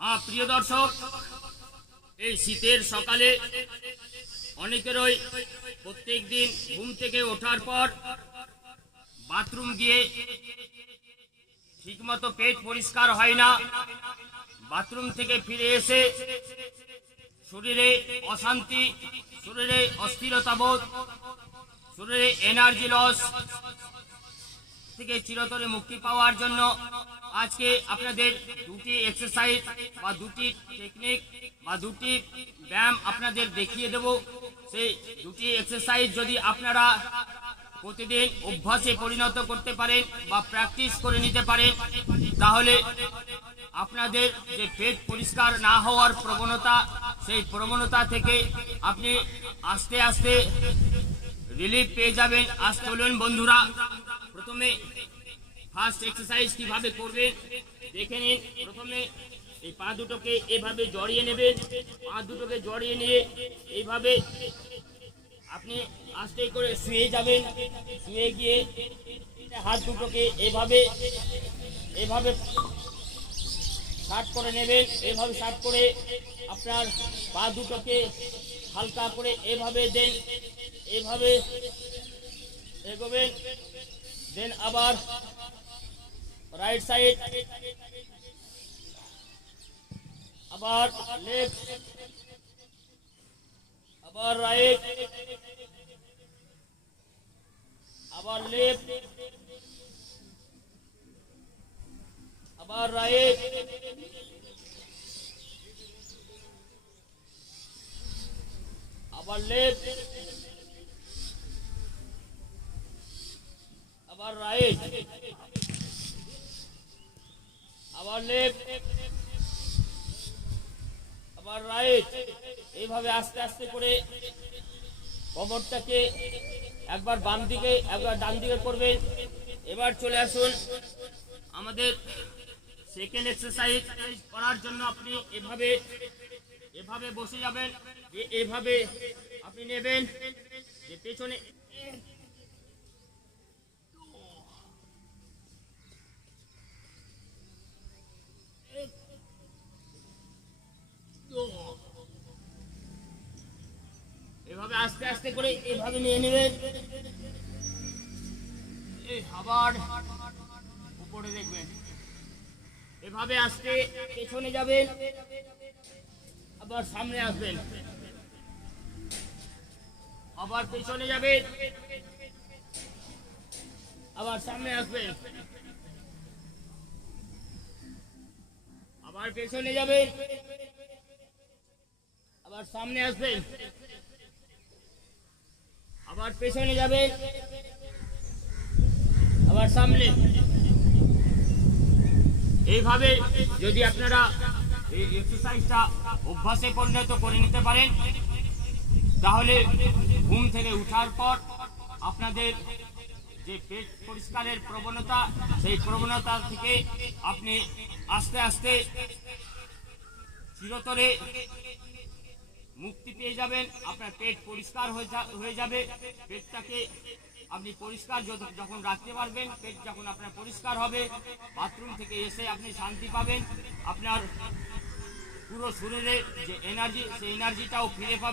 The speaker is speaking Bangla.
প্রিয় দর্শক, এই শীতের সকালে অনেকেরই প্রত্যেক দিন ঘুম থেকে ওঠার পর বাথরুম গিয়ে ঠিকমতো পেট পরিষ্কার হয় না। বাথরুম থেকে ফিরে এসে শরীরে অশান্তি, শরীরে অস্থিরতা বোধ, শরীরে এনার্জি লস থেকে চিরতরে মুক্তি পাওয়ার জন্য আজকে আপনাদের দুটি এক্সারসাইজ বা দুটি টেকনিক বা দুটি ব্যায়াম আপনাদের দেখিয়ে দেব। সেই দুটি এক্সারসাইজ যদি আপনারা প্রতিদিন অভ্যাসে পরিণত করতে পারেন বা প্র্যাকটিস করে নিতে পারেন, তাহলে আপনাদের যে পেট পরিষ্কার না হওয়ার প্রবণতা, সেই প্রবণতা থেকে আপনি আস্তে আস্তে রিলিফ পেয়ে যাবেন। আজ চলুন বন্ধুরা প্রথমে ফার্স্ট এক্সারসাইজ কীভাবে করবে, দেখে নিন। প্রথমে এই পা দুটোকে এভাবে জড়িয়ে নেবেন। পা দুটোকে জড়িয়ে নিয়ে এইভাবে আপনি আস্তে করে শুয়ে যাবেন। শুয়ে গিয়ে হাত দুটোকে এভাবে এভাবে শার্ট করে নেবেন। এভাবে শার্ট করে আপনার পা দুটোকে হালকা করে এভাবে দেন। এভাবে এগোবেন। দেন আবার রাইট সাইড আবার লেফট আবার রাইট আবার লেফট আবার রাইট আবার লেফট আবার রাইট আবার লেফট আবার রাইট এইভাবে আস্তে আস্তে করে কোমরটাকে একবার বাম দিকে, একবার ডান দিকে করবেন। এবার চলে আসুন আমাদের সেকেন্ড এক্সারসাইজ করার জন্য আপনি এভাবে এভাবে বসে যাবেন এভাবে আপনি নেবেন, যে পেছনে এভাবে আস্তে আস্তে করে এভাবে নিয়ে নেবেন এই আবার উপরে দেখবেন। এভাবে আস্তে পেছনে যাবেন আবার সামনে আসবেন। আবার পেছনে যাবেন আবার সামনে আসবেন আবার পেছনে যাবেন আবার সামনে আসবেন আবার পেছনে যাবেন আবার সামনে। এইভাবে যদি আপনারা এই এক্সারসাইজটা অভ্যাসে পরিণত করে নিতে পারেন, তাহলে ঘুম থেকে উঠার পর আপনাদের যে পেট পরিষ্কারের প্রবণতা, সেই প্রবণতা থেকে আপনি আস্তে আস্তে চিরতরে মুক্তি পেয়ে যাবেন, আপনার পেট পরিষ্কার হয়ে যাবে। পেটটাকে আপনি পরিষ্কার যখন রাখতে পারবেন, পেট যখন আপনার পরিষ্কার হবে, বাথরুম থেকে এসে আপনি শান্তি পাবেন। আপনার পুরো শরীরে যে এনার্জি, সেই এনার্জিটাও ফিরে পাবেন